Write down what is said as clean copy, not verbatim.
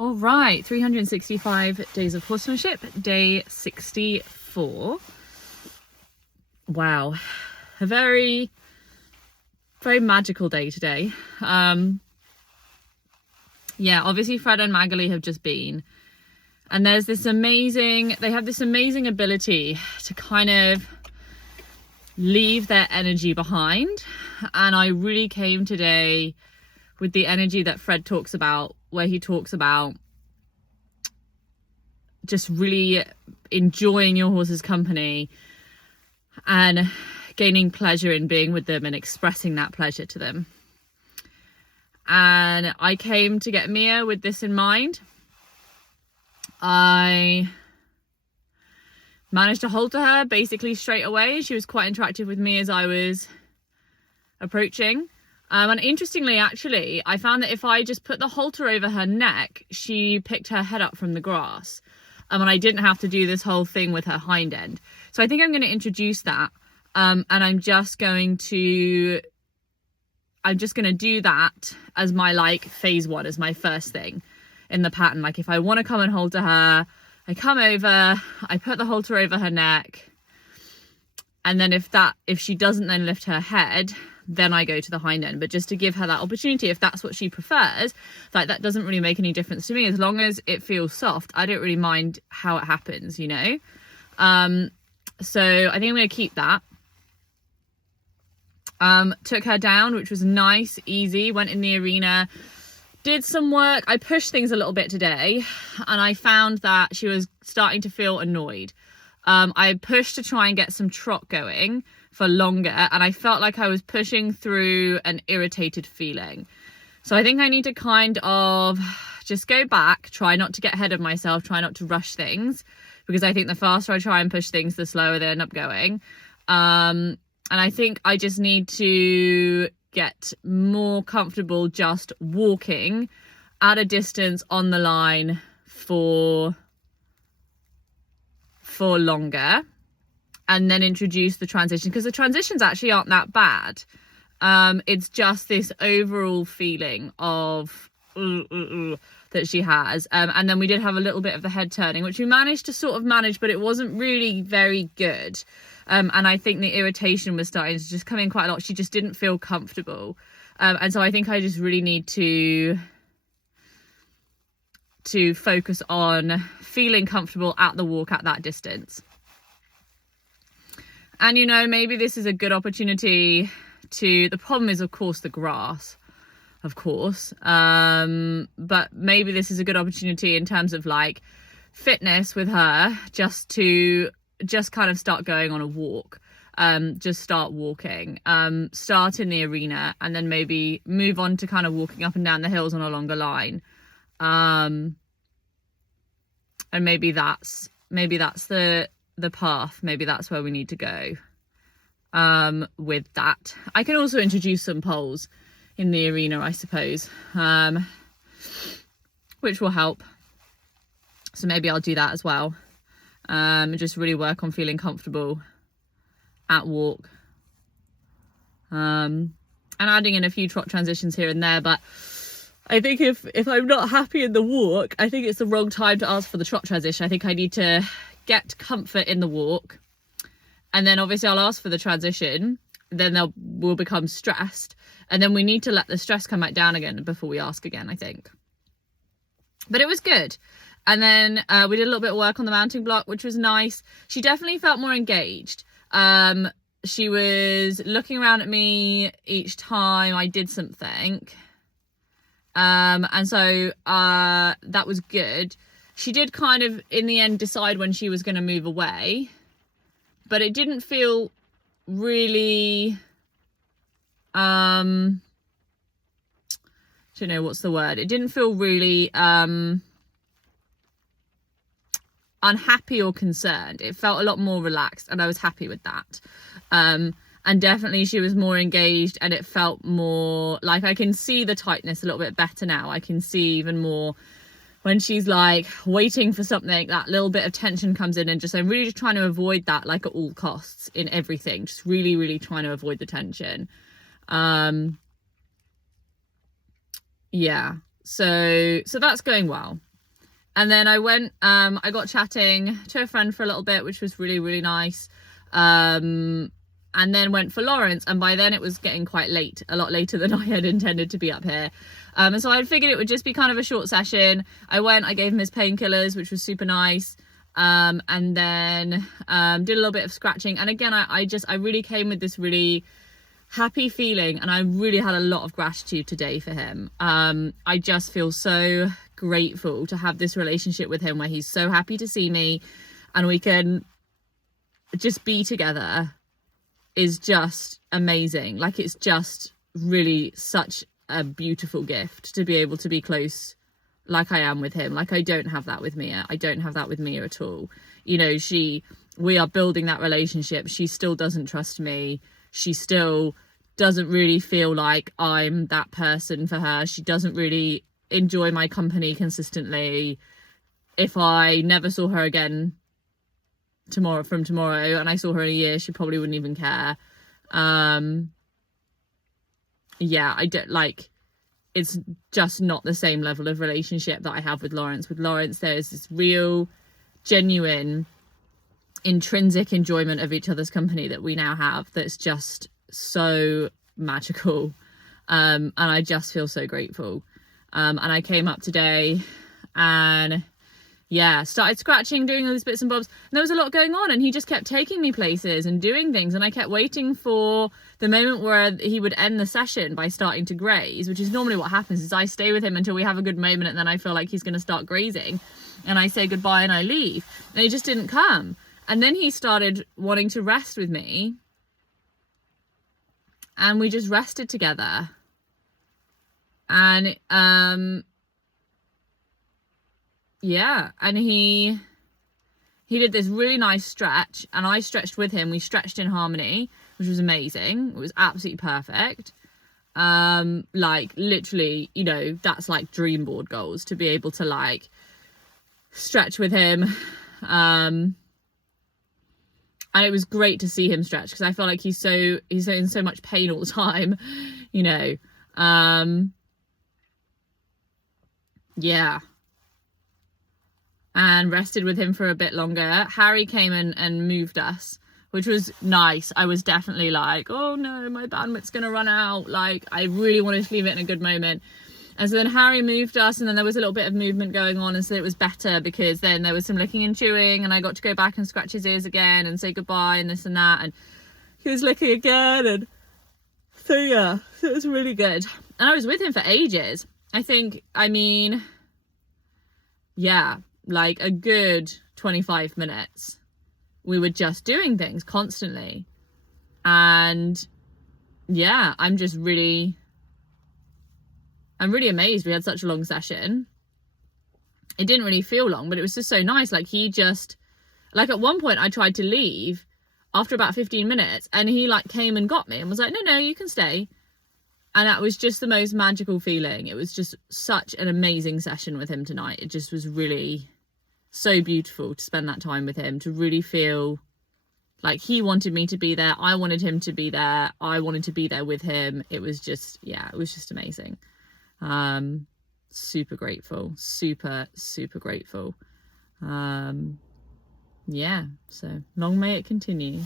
All right, 365 days of horsemanship, day 64. Wow, a very, very magical day today. Yeah, obviously Fred and Magali have just been, and there's this amazing, they have this amazing ability to kind of leave their energy behind. And I really came today with the energy that Fred talks about, where he talks about just really enjoying your horse's company and gaining pleasure in being with them and expressing that pleasure to them. And I came to get Mia with this in mind. I managed to hold to her basically straight away. She was quite interactive with me as I was approaching. And interestingly, actually, I found that if I just put the halter over her neck, she picked her head up from the grass. And I didn't have to do this whole thing with her hind end. So I think I'm going to introduce that. And I'm just going to do that as my like phase one, as my first thing in the pattern. Like if I want to come and hold to her, I come over, I put the halter over her neck. And then if she doesn't then lift her head, then I go to the hind end. But just to give her that opportunity, if that's what she prefers, like that doesn't really make any difference to me. As long as it feels soft, I don't really mind how it happens, you know? So I think I'm going to keep that. Took her down, which was nice, easy, went in the arena, did some work. I pushed things a little bit today, and I found that she was starting to feel annoyed. I pushed to try and get some trot going for longer, and I felt like I was pushing through an irritated feeling. So I think I need to kind of just go back, try not to get ahead of myself, try not to rush things, because I think the faster I try and push things, the slower they end up going. And I think I just need to get more comfortable just walking at a distance on the line for longer, and then introduce the transition, because the transitions actually aren't that bad. It's just this overall feeling of that she has. And then we did have a little bit of the head turning, which we managed to sort of manage, but it wasn't really very good. And I think the irritation was starting to just come in quite a lot. She just didn't feel comfortable. And so I think I just really need to focus on feeling comfortable at the walk at that distance. And, you know, maybe this is a good opportunity the problem is, of course, the grass, of course. But maybe this is a good opportunity in terms of like fitness with her, just kind of start going on a walk. Just start walking, start in the arena, and then maybe move on to kind of walking up and down the hills on a longer line. And maybe that's the path. Maybe that's where we need to go with that. I can also introduce some poles in the arena, I suppose, which will help. So maybe I'll do that as well. Just really work on feeling comfortable at walk, and adding in a few trot transitions here and there. But I think if I'm not happy in the walk, I think it's the wrong time to ask for the trot transition. I think I need to get comfort in the walk, and then obviously I'll ask for the transition. Then we'll become stressed, and then we need to let the stress come back down again before we ask again, I think. But it was good. And then we did a little bit of work on the mounting block, which was nice. She definitely felt more engaged. She was looking around at me each time I did something. And so that was good. She did kind of, in the end, decide when she was going to move away. But it didn't feel really... I don't know what's the word. It didn't feel really... unhappy or concerned. It felt a lot more relaxed, and I was happy with that. And definitely she was more engaged, and it felt more like I can see the tightness a little bit better now. I can see even more when she's like waiting for something, that little bit of tension comes in, and I'm really just trying to avoid that, like at all costs in everything, just really, really trying to avoid the tension. Yeah, so that's going well. And then I went, I got chatting to a friend for a little bit, which was really, really nice. And then went for Lawrence, and by then it was getting quite late, a lot later than I had intended to be up here. And so I figured it would just be kind of a short session. I gave him his painkillers, which was super nice. And then did a little bit of scratching. And again, I really came with this really happy feeling, and I really had a lot of gratitude today for him. I just feel so grateful to have this relationship with him where he's so happy to see me and we can just be together. Is just amazing. Like, it's just really such a beautiful gift to be able to be close like I am with him. Like, I don't have that with Mia. I don't have that with Mia at all. You know, we are building that relationship. She still doesn't trust me. She still doesn't really feel like I'm that person for her. She doesn't really enjoy my company consistently. If I never saw her again tomorrow and I saw her in a year, she probably wouldn't even care. Yeah, I don't like, it's just not the same level of relationship that I have with Lawrence. With Lawrence, there's this real, genuine, intrinsic enjoyment of each other's company that we now have that's just so magical. And I just feel so grateful. And I came up today and yeah, started scratching, doing all these bits and bobs. And there was a lot going on, and he just kept taking me places and doing things. And I kept waiting for the moment where he would end the session by starting to graze, which is normally what happens. Is I stay with him until we have a good moment, and then I feel like he's going to start grazing, and I say goodbye and I leave. And he just didn't come. And then he started wanting to rest with me, and we just rested together. And yeah, and he did this really nice stretch, and I stretched with him. We stretched in harmony, which was amazing. It was absolutely perfect. Like, literally, you know, that's like dream board goals, to be able to like stretch with him. And it was great to see him stretch, because I feel like he's in so much pain all the time, you know. Yeah. And rested with him for a bit longer. Harry came and moved us, which was nice. I was definitely like, oh no, my bandwidth's gonna run out. Like, I really wanted to leave it in a good moment. And so then Harry moved us, and then there was a little bit of movement going on, and so it was better, because then there was some licking and chewing, and I got to go back and scratch his ears again and say goodbye and this and that, and he was licking again, and so yeah, so it was really good. And I was with him for ages. Yeah, like a good 25 minutes. We were just doing things constantly. And yeah, I'm really amazed we had such a long session. It didn't really feel long, but it was just so nice. Like, he just, like, at one point I tried to leave after about 15 minutes, and he like came and got me and was like, no, you can stay. And that was just the most magical feeling. It was just such an amazing session with him tonight. It just was really so beautiful to spend that time with him, to really feel like he wanted me to be there. I wanted him to be there. I wanted to be there with him. It was just, yeah, it was just amazing. Super grateful, super grateful. Yeah, so long may it continue.